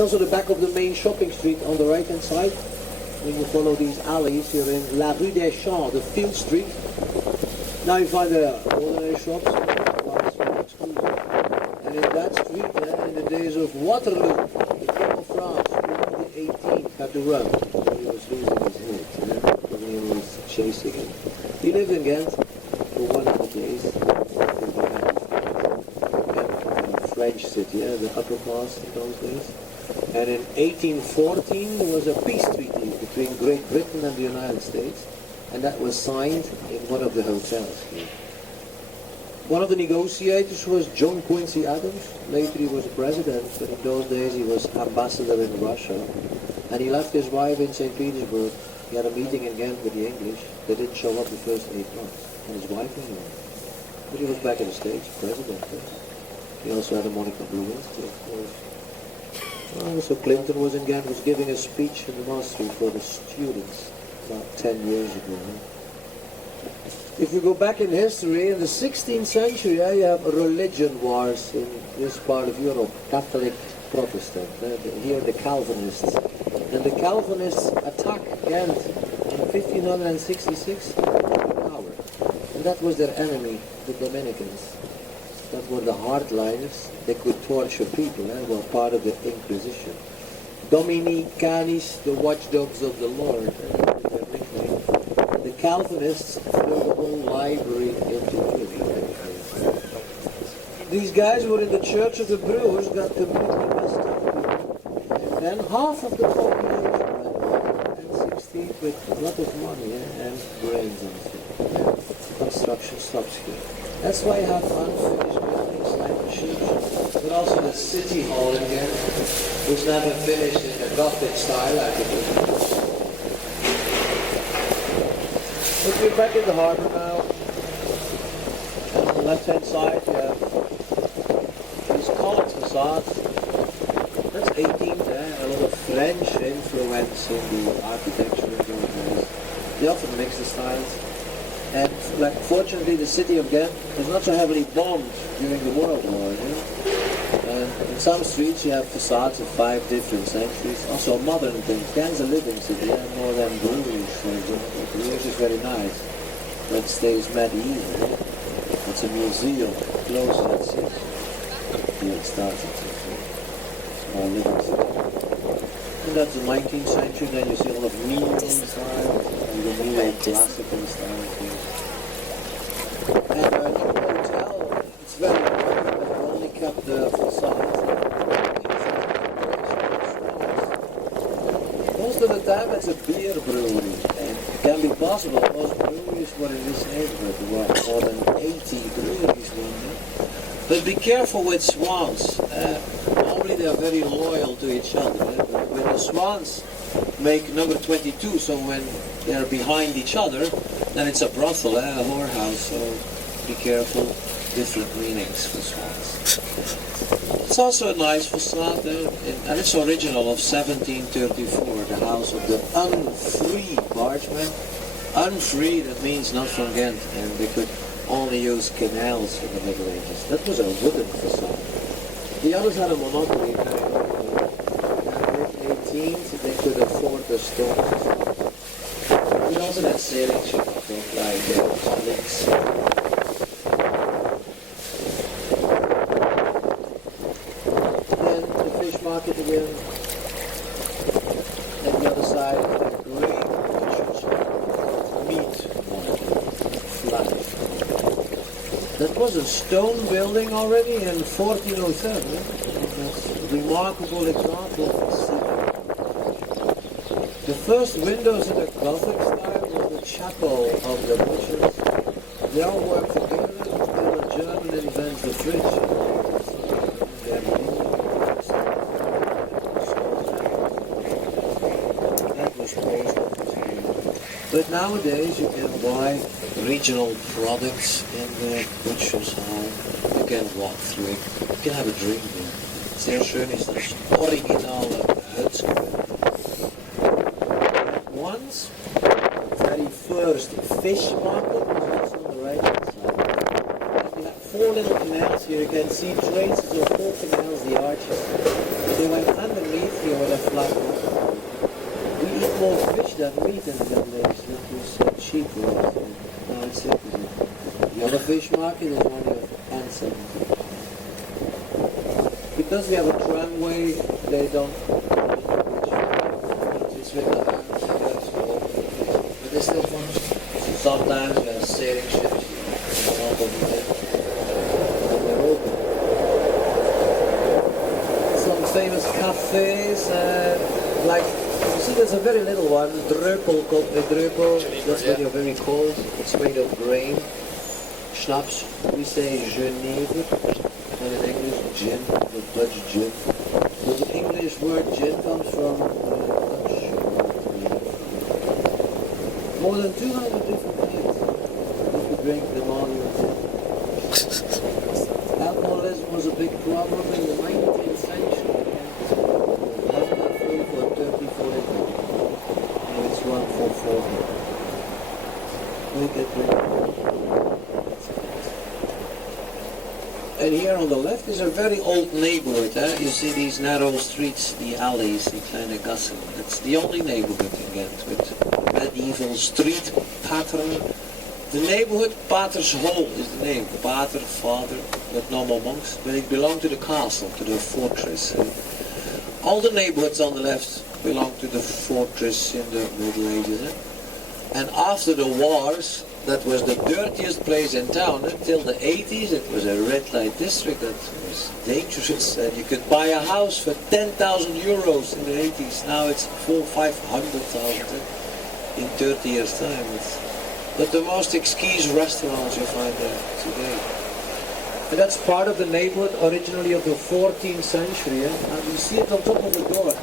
It's also the back of the main shopping street on the right hand side. When you follow these alleys, you're in La Rue des Champs, the Field Street. Now you find the ordinary shops, and in that street, in the days of Waterloo, the King of France, Louis XVIII, had to run. He was losing his head, when he was chasing him. He lived in Gent for 100 days. Gent, a French city, the upper class in those days. And in 1814 there was a peace treaty between Great Britain and the United States, and that was signed in one of the hotels here. One of the negotiators was John Quincy Adams. Later he was president, but in those days he was ambassador in Russia. And he left his wife in St. Petersburg. He had a meeting in Gent with the English. They didn't show up the first 8 months. And his wife anyway. But he was back in the States, president. Yes. He also had a Monica Lewinsky, of course. So Clinton was in Gent, was giving a speech in the monastery for the students about 10 years ago. If you go back in history, in the 16th century, you have religion wars in this part of Europe, Catholic, Protestant. Here the Calvinists. And the Calvinists attack Gent in 1566 power. And that was their enemy, the Dominicans. That were the hardliners. They could torture people, were part of the Inquisition. Dominicanis, the watchdogs of the Lord. The Calvinists threw the whole library into prison. These guys were in the Church of the Brewers, got completely messed up. And half of the population and 16 with a lot of money and brains and stuff. Construction stops here. That's why you have unfinished buildings like the church, but also the city hall again, which never finished in the Gothic style like it was. But we're back in the harbour now. And on the left-hand side you have these colored facades. That's 18th, a lot of French influence in the architecture in those days. They often mix the styles. And fortunately the city of Gent was not so heavily bombed during the World War. In some streets you have facades of 5 different centuries, also modern things. Gent's a living city, more than breweries, for example. Breweries is very nice, but stays medieval. It's a museum, closed at 6. Here it starts at 6. Small living city. And that's the 19th century, then you see a lot of neon style, and the neo-classical style things. And the hotel, it's very important, they only kept the facades. Most of the time it's a beer brewery, and it can be possible, most breweries were in this neighborhood, there were more than 80 breweries one day. But be careful with swans. Normally they are very loyal to each other. When the swans make number 22, so when they are behind each other, then it's a brothel, a whorehouse, so be careful, different meanings for swans. It's also a nice facade, and it's original of 1734, the house of the unfree bargemen. Unfree, that means not from Gent, and they could only use canals in the Middle Ages. That was a wooden facade. The others had a monopoly. In the 18th, they could afford the stone facade. We also had sailing ships, like colleagues. Then the fish market again. And the other side, the great butcher's meat market, flash. That was a stone building already in 1407. That's a remarkable example of city. The first windows in the Gothic style was the chapel of the butchers. They all work together until a German invents the fridge. That was post. But nowadays you can buy regional products in the butcher's hall. You can walk through it. You can have a drink there. Sehr schön ist das originale Hutsquare. Once, the very first fish market was also on the right hand side. And we had 4 four little canals here. You can see traces of four canals, the arches. They went underneath here with a flat rock. We eat more fish than meat in the Middle Ages. It was cheap right? Now it's the opposite. The other fish market is only of ancestors. Because we have a tramway, they don't. It's with the hands. But they still function. Sometimes we have sailing ships. And they're open. Some famous cafes, like. You see, there's a very little one, Dreupel, called the Dreupel. That's when you're very cold. It's made of grain. Schnapps, we say Genève, and in English, gin, the Dutch gin. But the English word gin comes from Dutch. More than 200 different names. If you drink them all, you will. Alcoholism was a big problem in the 19th century. For 30, 40. And it's 1 for 40. Look at that. And here on the left is a very old neighborhood. You see these narrow streets, the alleys, the kleine gassen. It's the only neighborhood in Gent with medieval street pattern. The neighborhood, Pater's Hall is the name. Pater, father, with normal monks. But it belonged to the castle, to the fortress. All the neighborhoods on the left belong to the fortress in the Middle Ages. And after the wars, that was the dirtiest place in town. Until the 80s, it was a red light district that was dangerous. And you could buy a house for 10,000 euros in the 80s. Now it's 400,000-500,000 in 30 years' time. But the most exquisite restaurants you find there today. And that's part of the neighborhood originally of the 14th century. And you see it on top of the door.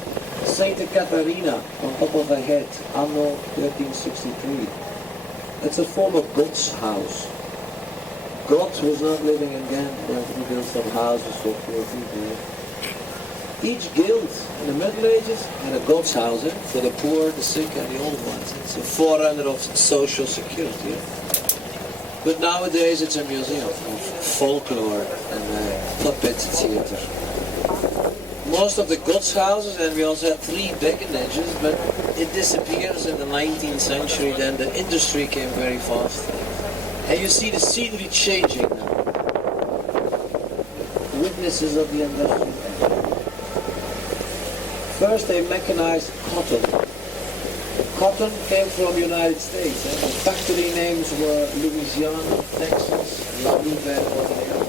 Saint Catharina on top of a head, anno 1363. It's a former God's house. God was not living in Gent, but he built some houses for poor people. Each guild in the Middle Ages had a God's house for the poor, the sick and the old ones. It's a forerunner of social security. But nowadays it's a museum of folklore and puppet theater. Most of the God's houses, and we also had 3 baconages, but it disappears in the 19th century. Then the industry came very fast. And you see the scenery changing now. Witnesses of the industrial age. First they mechanized cotton. Cotton came from the United States. The factory names were Louisiana, Texas, La Nouvelle-Orléans.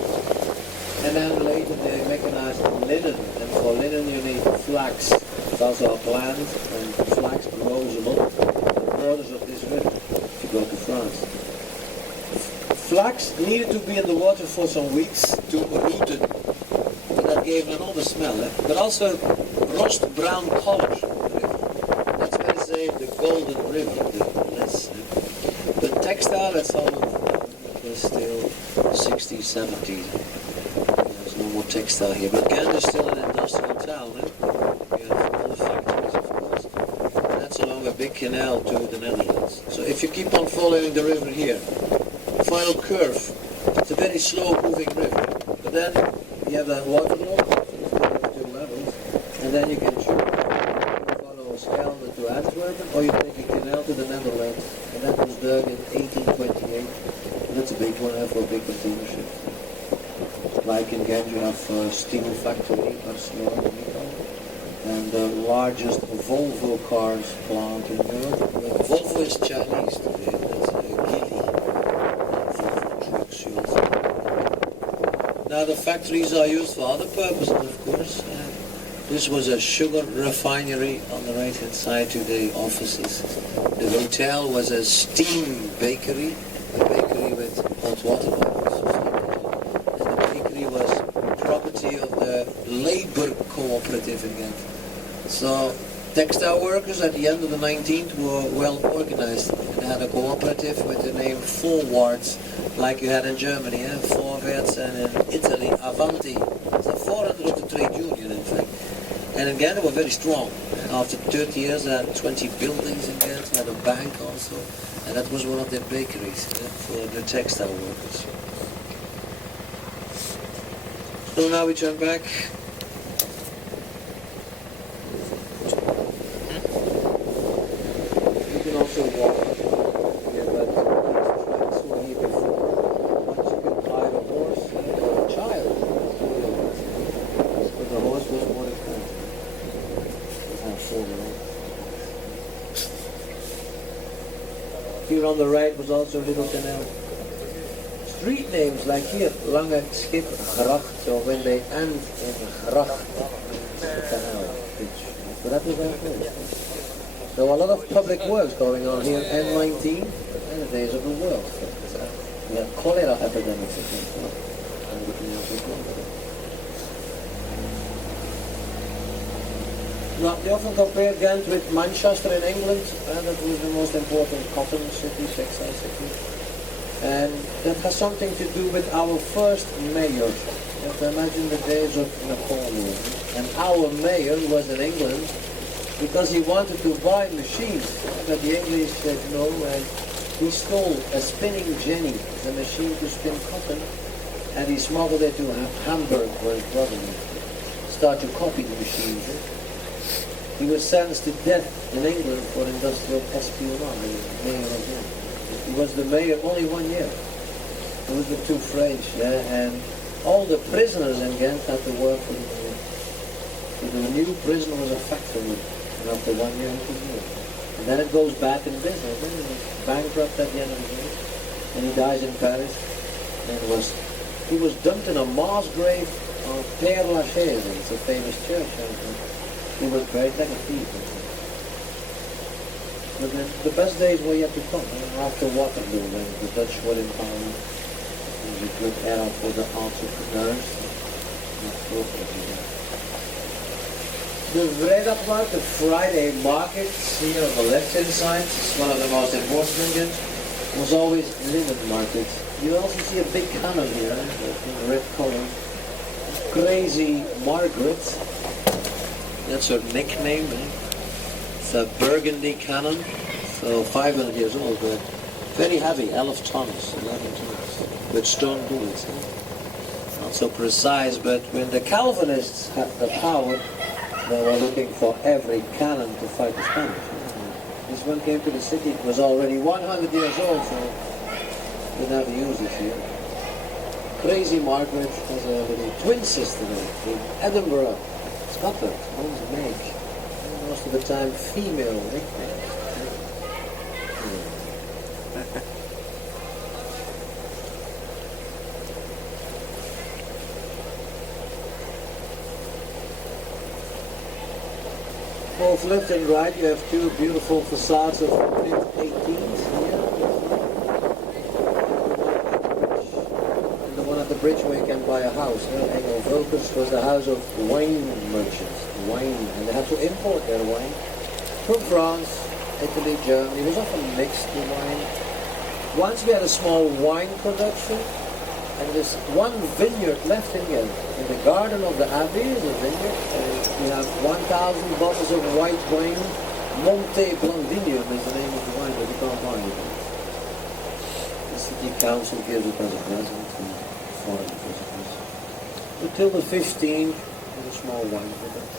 And then later they mechanized linen, and for linen you need flax. It's also a plant, and flax grows along the borders of this river if you go to France. Flax needed to be in the water for some weeks to root it, but that gave an enormous smell, but also rust brown color. That's why they say the golden river, the bliss. But textile, that's all it was still 60s, 70s. No more textile here, but Gent is still an industrial town. You have all the factories, of course. And that's along a big canal to the Netherlands. So if you keep on following the river here, final curve, it's a very slow moving river. But then you have that waterloop, 2 levels, and then you can choose. You follow Schelde to Antwerp, or you take a canal to the Netherlands, and that was dug in 1828. And that's a big one for a big container ship. Like in Gent, you have a steel factory, ArcelorMittal, and the largest Volvo cars plant in Europe. But Volvo is Chinese today, that's Geely. Volvo trucks you also. Now the factories are used for other purposes, of course. This was a sugar refinery on the right hand side, today offices. The hotel was a steam bakery, a bakery with hot water ovens. Was property of the labor cooperative in Gent. So textile workers at the end of the 19th were well organized. They had a cooperative with the name Forwards, like you had in Germany, Vorwärts, and in Italy, Avanti. It's a forerunner of the trade union, in fact. And in Gent they were very strong. After 30 years they had 20 buildings in Gent, they had a bank also, and that was one of their bakeries for the textile workers. So now we turn back. You can also walk here, but these tracks were here before. Once you could ride a horse or a child, but the horse was more expensive. It had 4 legs. Here on the right was also a little canal. Street names like here, Lange Schip, Gracht, so when they end in Gracht, it's the canal bridge. So that was our place. So a lot of public works going on here, N19, in the days of the world. We had cholera epidemics again. Now, they often compare Gent with Manchester in England, and that was the most important cotton city, textile city. And that has something to do with our first mayor. You have to imagine the days of Napoleon. And our mayor was in England because he wanted to buy machines. But the English said no, and he stole a spinning jenny, the machine to spin cotton, and he smuggled it to Hamburg, where his brother started to copy the machines. He was sentenced to death in England for industrial espionage, mayor of Gent. He was the mayor only 1 year. It was the 2 French, and all the prisoners in Gent had to work for the mayor. So the new prison was a factory, and after 1 year it was new. And then it goes back in business. Then he was bankrupt at the end of the day, and he dies in Paris. And he was dumped in a mass grave of Père Lachaise. It's a famous church. He was buried like a thief. But the best days were yet to come. After Waterloo, when the Dutch were in power, it was a good era for the entrepreneurs. The Vredagmarkt, the Friday market, here on the left-hand side, is one of the most important in Gent, was always linen market. You also see a big cannon here, in red color. Crazy Margaret. That's her nickname. It's a burgundy cannon, so 500 years old, but very heavy, 11 tons, with stone bullets. Not so precise, but when the Calvinists had the power, they were looking for every cannon to fight the Spanish. This one came to the city, it was already 100 years old, so we never used it here. Crazy Margaret has a little twin sister in Edinburgh, Scotland, owns Meg. Most of the time, female nicknames. Both left and right, you have 2 beautiful facades of mid-18th here. And the one at the bridge where you can buy a house. Engel Volkers was the house of wine merchants. Wine, and they had to import their wine from France, Italy, Germany. It was often mixed with wine. Once we had a small wine production, and there's one vineyard left in Gent. In the garden of the Abbey is a vineyard, and we have 1,000 bottles of white wine. Monte Blandinium is the name of the wine, but you can't buy it. The city council gives it as a present to foreign visitors. Until the 15th, a small wine production.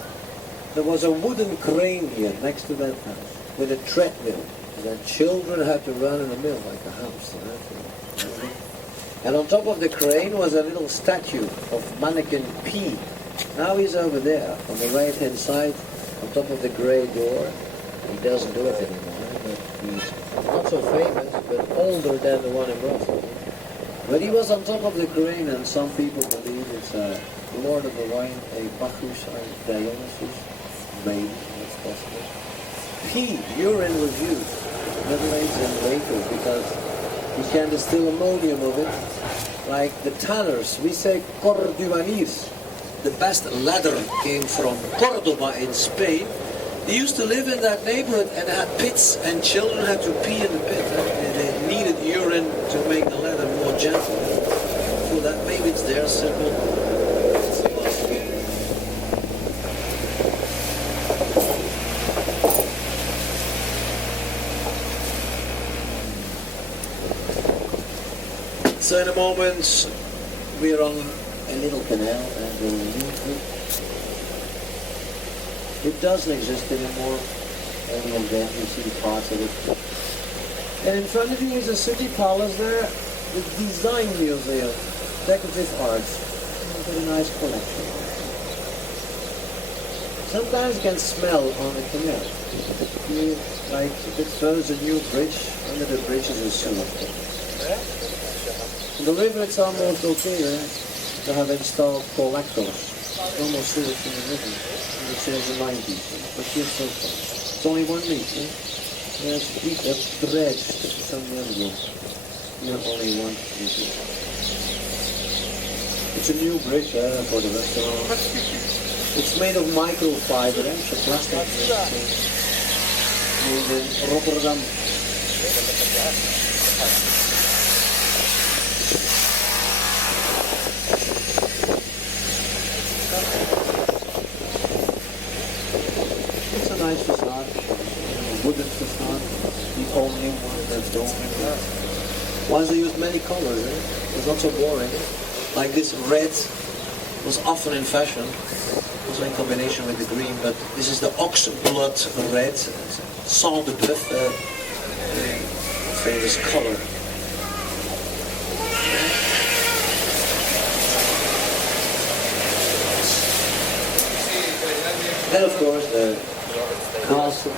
There was a wooden crane here next to that house with a treadmill. And then children had to run in the mill like a house. And on top of the crane was a little statue of mannequin P. Now he's over there on the right hand side on top of the grey door. He doesn't do it anymore, but he's not so famous, but older than the one in Brussels. But he was on top of the crane, and some people believe it's a Lord of the Wine, a Bacchus, a Dionysus. Maybe that's possible. P, urine was used, Middle Age and later, because you can distill ammonium of it. Like the tanners, we say Corduaniers. The best leather came from Cordoba in Spain. They used to live in that neighborhood and had pits, and children had to pee in the pit. They needed urine to make the leather more gentle. So that maybe it's their symbol. So in a moment we are on a little canal, and the leaflet. It doesn't exist anymore. Only on Gent you see parts of it. And in front of you is a city palace there, the Design Museum, decorative arts. It's a very nice collection. Sometimes you can smell on the canal. You, like, if it throws a new bridge, under the bridge is a sewer. In the river it's almost okay there. They have installed collectors. Almost sewage in the river. And it says the 90s. But here so far. It's only 1 meter. There's a bridge some years ago. Here only 1 meter. It's a new bridge for the restaurant. It's made of microfiber, so plastic. Made in Rotterdam. It's a nice facade, a wooden facade, the only one that's don't. Once they used many colors, it's not so boring. Like this red was often in fashion. Also in combination with the green, but this is the ox blood red, sang de bœuf, famous color. And of course the castle.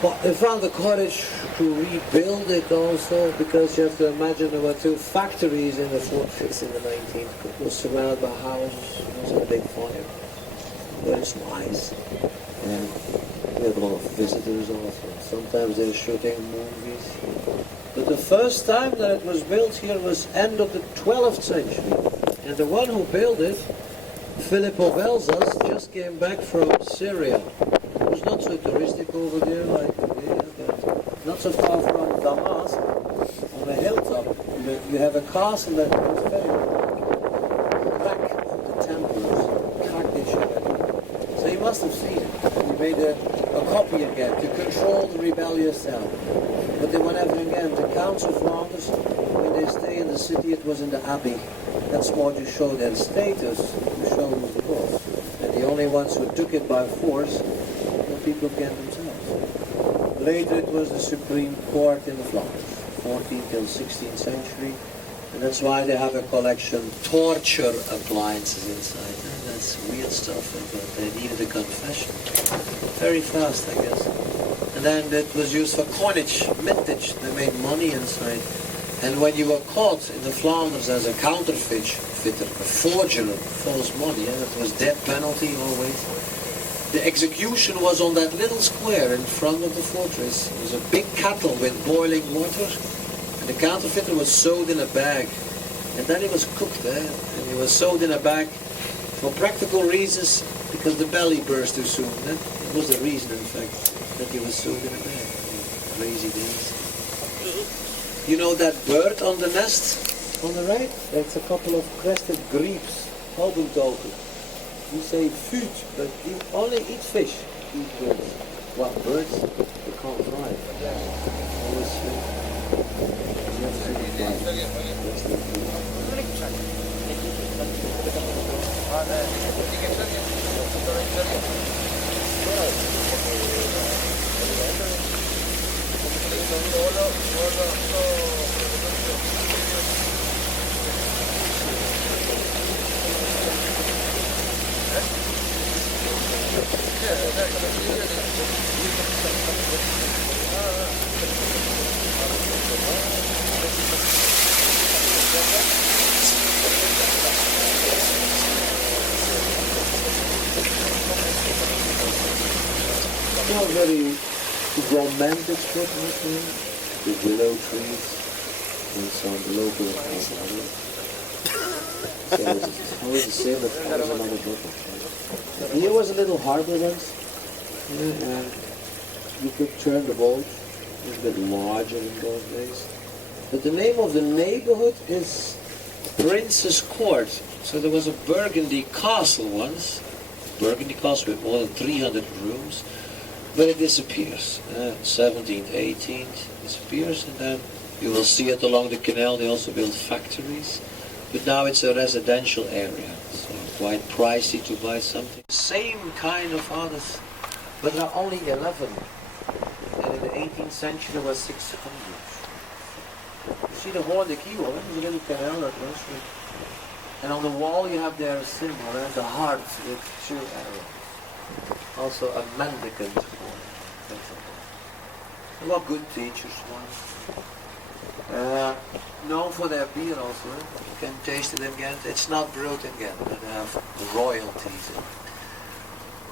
But they found the cottage to rebuild it also, because you have to imagine there were 2 factories in the fortress in the 19th. It was surrounded by houses, it was a big fire. But it's nice. And we have a lot of visitors also. Sometimes they're shooting movies. But the first time that it was built here was end of the 12th century. And the one who built it, Philip of Alsace, just came back from Syria. It was not so touristic over there like today, but not so far from Damas, on a hilltop. You have a castle that was very back of the Templars, Carthage. So he must have seen it. He made a copy again to control the rebellious town. But they went ever again. The Counts of Flanders, when they stay in the city, it was in the abbey. That's more to show their status, to show who's the boss. And the only ones who took it by force, people again themselves. Later it was the Supreme Court in the Flanders, 14th till 16th century, and that's why they have a collection torture appliances inside. And that's weird stuff, but they needed a confession. Very fast, I guess. And then it was used for coinage, mintage. They made money inside. And when you were caught in the Flanders as a counterfeiter, a forger of false money, that was death penalty always. The execution was on that little square in front of the fortress. It was a big kettle with boiling water, and the counterfeiter was sewed in a bag. And then he was cooked there, and he was sewed in a bag for practical reasons, because the belly burst too soon. That was the reason, in fact, that he was sewed in a bag. Crazy days. You know that bird on the nest on the right? That's a couple of crested grebes, hobbeltoken. We say food, but they only eat fish, eat birds. What birds? They can't fly. Always fish. You have to fly. That's the food. Not very romantic foot, the willow trees and some local so it's always the same, but always another book. Here was a little harbor once, and you could turn the boat. It was a bit larger in those days. But the name of the neighborhood is Prince's Court. So there was a Burgundy castle once, Burgundy castle with more than 300 rooms, but it disappears. 17th, 18th, disappears, and then you will see it along the canal. They also built factories. But now it's a residential area, so quite pricey to buy something. Same kind of houses, but there are only 11. And in the 18th century there was 600. You see the hole in the keyhole, there's a little canal that runs through. And on the wall you have there a symbol, the heart with 2 arrows. Also a mendicant one. A lot of good teachers once. Known for their beer also. You can taste it in Gent. It's not brewed in Gent, but they have royalties.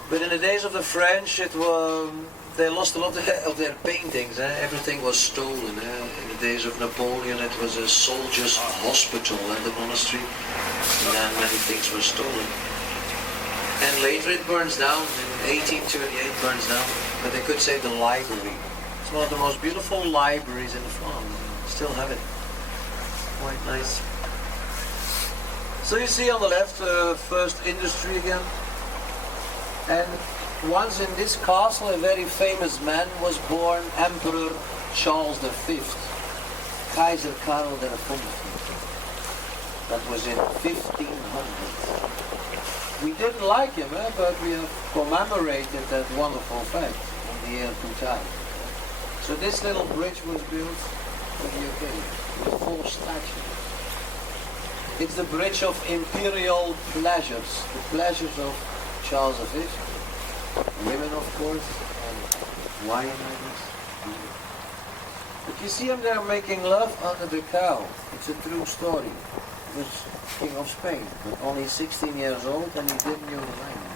But in the days of the French, they lost a lot of their paintings. Everything was stolen. In the days of Napoleon, it was a soldier's hospital and the monastery. And then many things were stolen. And later it burns down. In 1838 burns down. But they could say the library. It's one of the most beautiful libraries in the Flanders. Still have it. Quite nice. So you see on the left, first industry again. And once in this castle, a very famous man was born, Emperor Charles V, Kaiser Karl V. That was in 1500. We didn't like him, but we have commemorated that wonderful fact in the year 2000. So this little bridge was built for the UK, with 4 statues. It's the bridge of imperial pleasures, the pleasures of Charles V. Women, of course, and wine, I guess. But you see him there making love under the cow. It's a true story. He was King of Spain, but only 16 years old, and he didn't know the language.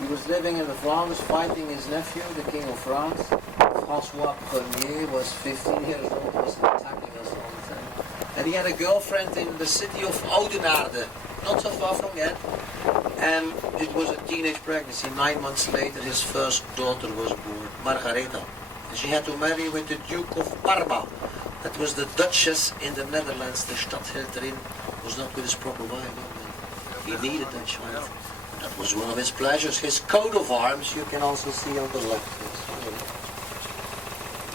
He was living in the Flanders fighting his nephew, the King of France. François Ier was 15 years old, was attacking us all the time. And he had a girlfriend in the city of Oudenaarde, not so far from Gent. And it was a teenage pregnancy. 9 months later, his first daughter was born, Margaretha. And she had to marry with the Duke of Parma. That was the Duchess in the Netherlands. The Stadhilterin was not with his proper wife. He needed that child. That was one of his pleasures. His coat of arms, you can also see on the left.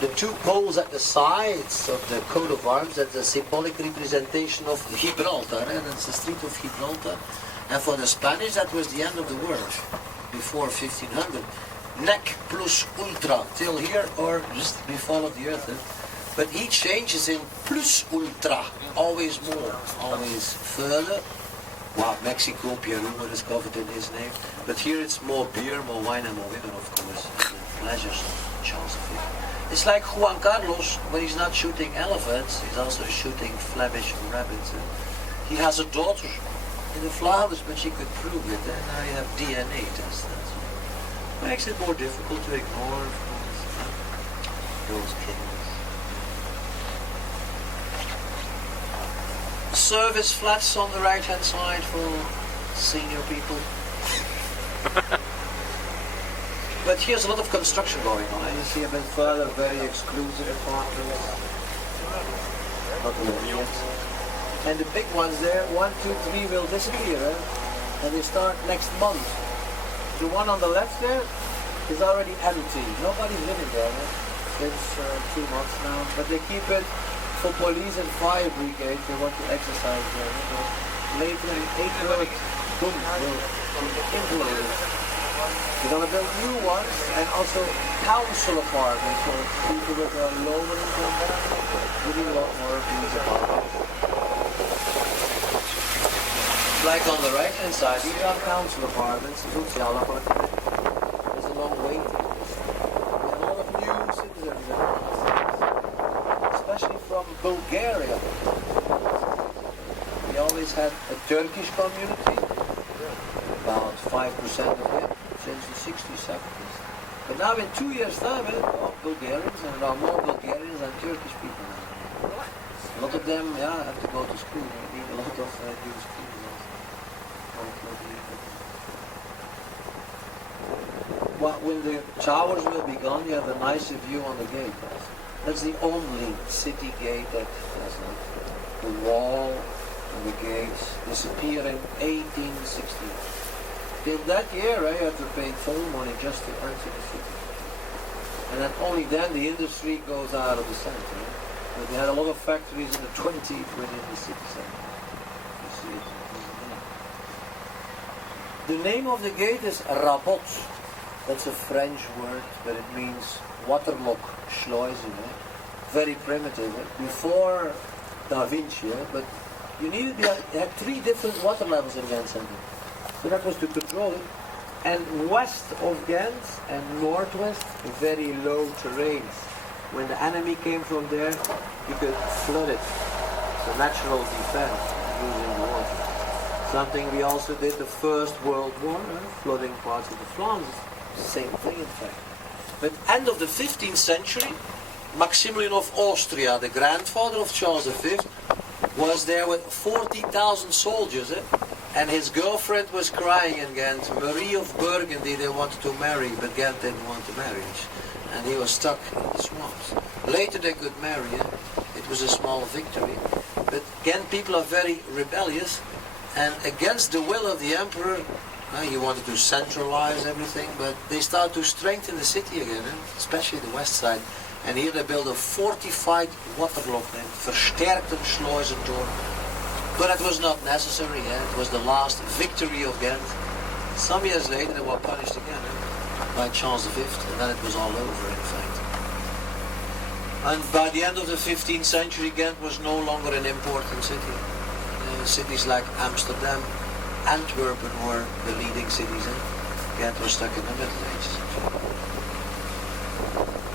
The 2 poles at the sides of the coat of arms, that's a symbolic representation of Gibraltar. That's the Strait of Gibraltar. And for the Spanish, that was the end of the world, before 1500. Nec plus ultra, till here, or just before of the earth. But he changes in plus ultra, always more, always further. Wow, Mexico, Peru were discovered in his name. But here it's more beer, more wine, and more women, of course. Pleasures of Charles V. It's like Juan Carlos, when he's not shooting elephants, he's also shooting Flemish rabbits. He has a daughter in the Flanders, but she could prove it, and now you have DNA tests. Makes it more difficult to ignore, of course, those kings. Service flats on the right-hand side for senior people. But here's a lot of construction going on. You see a bit further, very exclusive apartments. Not living yet. And the big ones there, 1, 2, 3 will disappear, and they start next month. The one on the left there is already empty. Nobody's living there since 2 months now. But they keep it for police and fire brigade. They want to exercise there. Later in April, boom, will influence. We're going to build new ones and also council apartments for people with a lower income. We need a lot more of these apartments. Like on the right hand side, these are council apartments, social apartments. There's a long waiting list. We have a lot of new citizens in France, especially from Bulgaria. We always had a Turkish community, about 5% of it, since the 60s, 70s. But now in 2 years' time, Bulgarians, and there are more Bulgarians than Turkish people now. A lot of them, have to go to school. They need a lot of new schools. Well, when the towers will be gone, you have a nicer view on the gate. That's the only city gate that has the wall and the gates disappear in 1860. In that year, I had to pay full money just to enter the city. And then only then the industry goes out of the center. But we had a lot of factories in the 20s within the city center. The name of the gate is Rabot. That's a French word, but it means waterlock, Schleusen. Very primitive. Before Da Vinci, but you had 3 different water levels in Gent Center. So that was to control it. And west of Gent and northwest, very low terrains. When the enemy came from there, you could flood it. It's a natural defense using water. Something we also did the First World War, flooding parts of the Flanders. Same thing in fact. But end of the 15th century, Maximilian of Austria, the grandfather of Charles V, was there with 40,000 soldiers. And his girlfriend was crying in Ghent. Marie of Burgundy they wanted to marry, but Ghent didn't want the marriage. And he was stuck in the swamps. Later they could marry. It was a small victory. But Ghent people are very rebellious. And against the will of the emperor, he wanted to centralize everything, but they started to strengthen the city again, especially the west side. And here they built a fortified waterlock, versterkte Schleusentor. But it was not necessary, it was the last victory of Ghent. Some years later they were punished again by Charles V, and then it was all over in fact. And by the end of the 15th century, Ghent was no longer an important city. Cities like Amsterdam, Antwerpen were the leading cities. Ghent was stuck in the Middle Ages.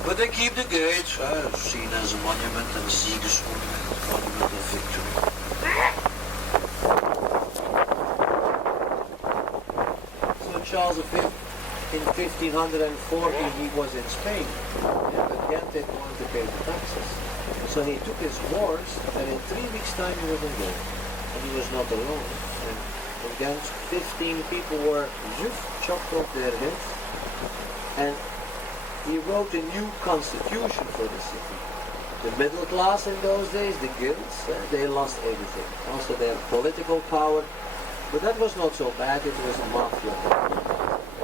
But they keep the gates, seen as a monument and a Siegesmonument, monument of victory. So Charles V, in 1540, he was in Spain, but Ghent didn't want to pay the taxes. So he took his horse, and in 3 weeks' time he was in Ghent. And he was not alone. And in Ghent, 15 people were just chopped off their heads. And he wrote a new constitution for the city. The middle class in those days, the guilds, they lost everything. Also their political power. But that was not so bad, it was a mafia.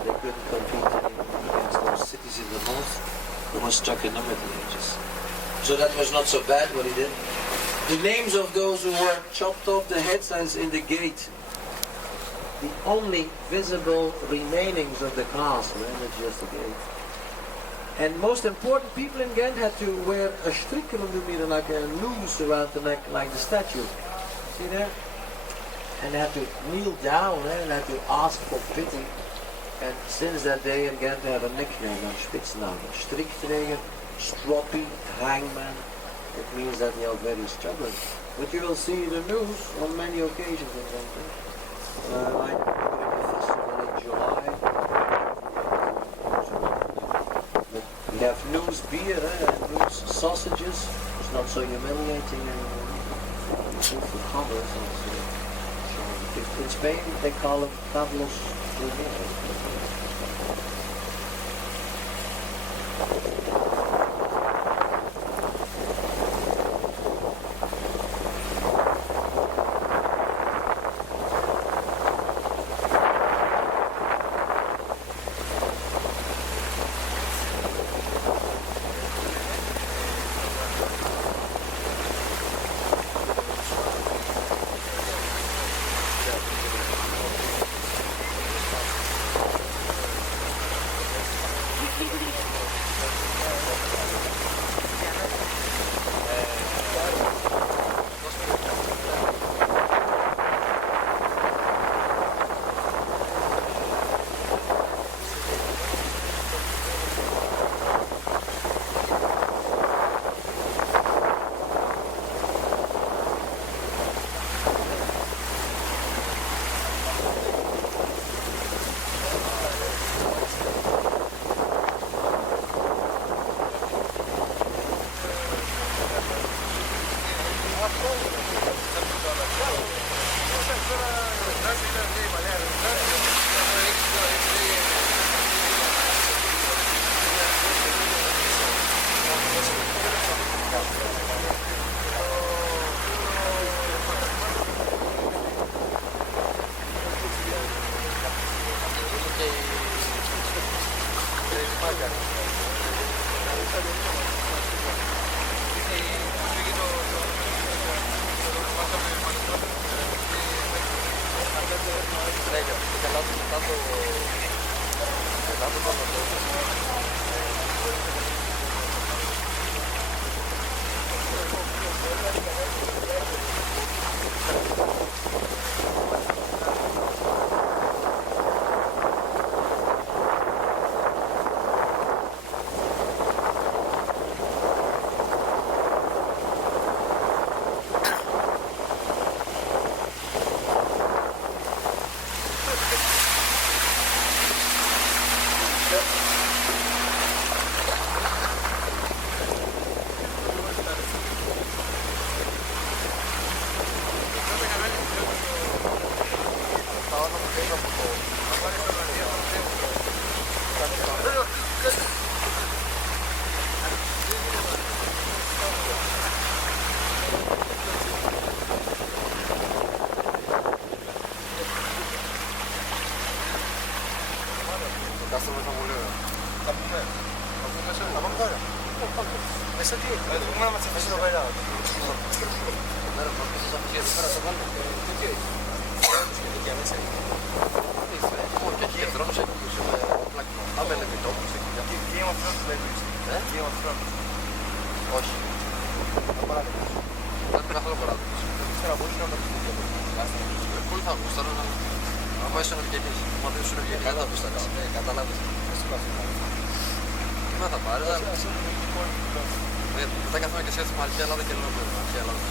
They couldn't compete anymore against those cities in the north who were stuck in the Middle Ages. So that was not so bad what he did. The names of those who were chopped off the heads is in the gate. The only visible remainings of the castle, that's just the gate. And most important, people in Ghent had to wear a strikkerende, like a noose around the neck, like the statue. See there? And they had to kneel down and had to ask for pity. And since that day in Ghent they have a nickname, a spitsnaam, striktreger, stroppy, hangman. It means that they are very stubborn. But you will see the news on many occasions in Ghent. Like during the festival in July. We have news beer and news sausages. It's not so humiliating anymore. Food for commerce also. In Spain they call them Pablos Romero. Μέσα τι έχει, έχουμε να μας αφήσει το πέρα. Μέρα που αφήσεις από εκεί πέρα στο βάλω. Τι έχει. Για μέσα έχει. Όχι, έχει κεντρώνους, έχει πλάκημα. Άμε λέμε το όπως έχει. Game of Thrones λέει. Game of Thrones. Όχι. Δεν είναι καθόλου παράδειγμα. Τώρα μπορείς να το πεις. Πολύ θα ακούς τώρα να... Αν πάει στον ευγενής. Μα δεν σου είναι ευγενής. Δεν θα ακούς τώρα. Καταλάβεις. Τι θα πάρεις, μετά καθόμαστε και σκέφτομαι αρχαία Ελλάδα και Ελλάδα. Αρχαία Ελλάδα.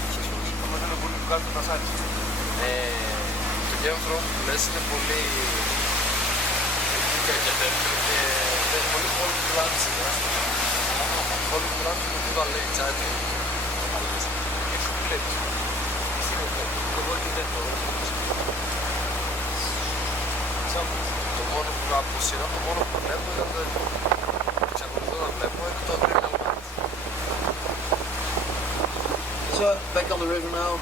Όμως είναι πολύ που κάνουν τα σάρις. Το Game of Thrones που λες είναι πολύ... και πολύ πλάνηση. Πολύ πλάνηση με τούτα λέει τσάτι. Εσύ τι βλέπεις. Εσύ τι βλέπεις. Εγώ τι δεν το το μόνο που από σειρά, το μόνο που βλέπω ήταν το εξακολουθώ να βλέπω είναι το Criminal Minds. So, back on the river now.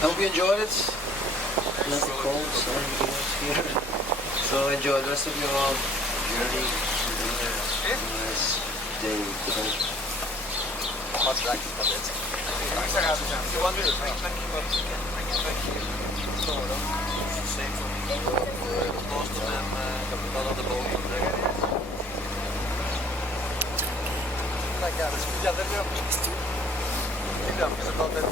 I hope you enjoyed it. Not the cold, sunny here. So enjoy the rest of your journey. Nice day. Much like it, but it's... You want to thank you. Same for me. Most of them got on the boat on there. Like that, it's good. Yeah, then we're because I thought that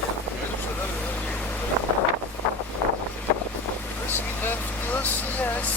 she left us, yes.